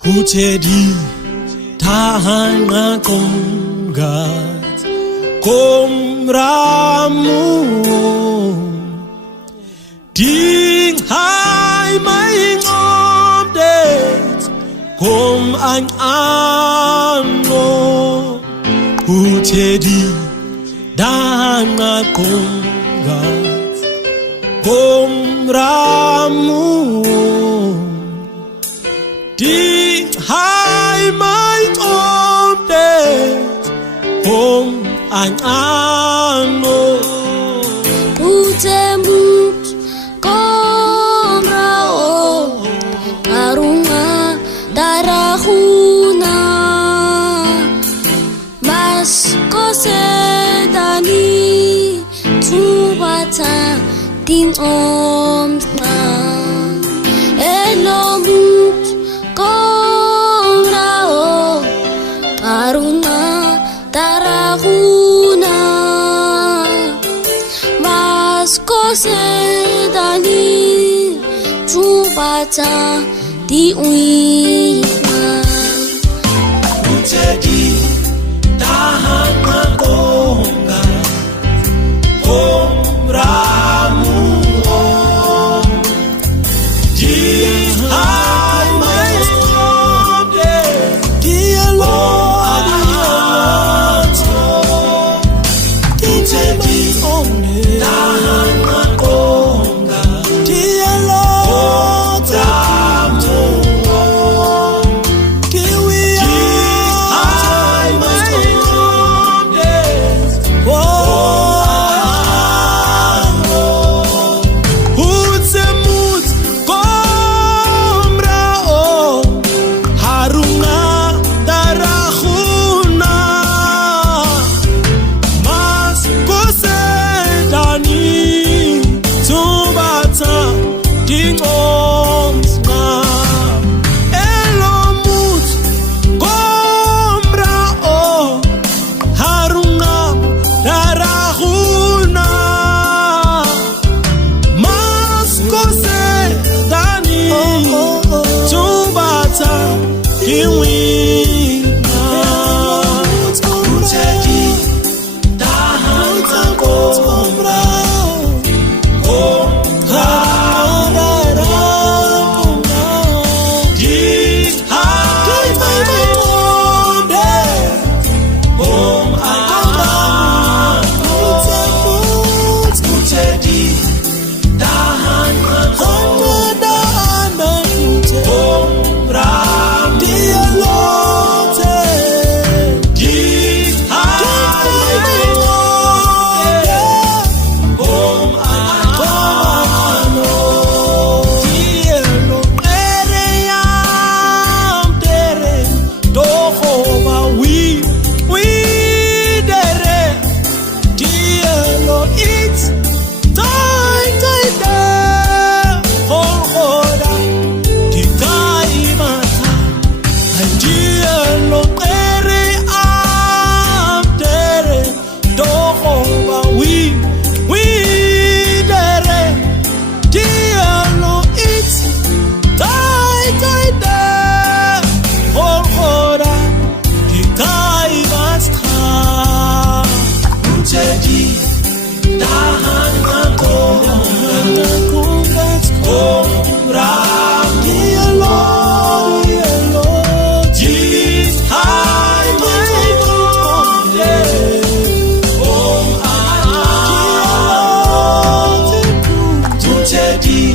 Utedi tahanga kongat komramu ding hai mai ngomdet kom ang ano utedi tahanga kongat komramu ding hai mai ngomdet kom ang ano utembut komrao karunga darahuna mas kosedani tubata ting omna elomut komrao karunga darahuna mas kosedani tubata di uina utedi tahanga kongat komramu ding hai mai ngomdet dia lo utedi tahanga kongat dia lo utedi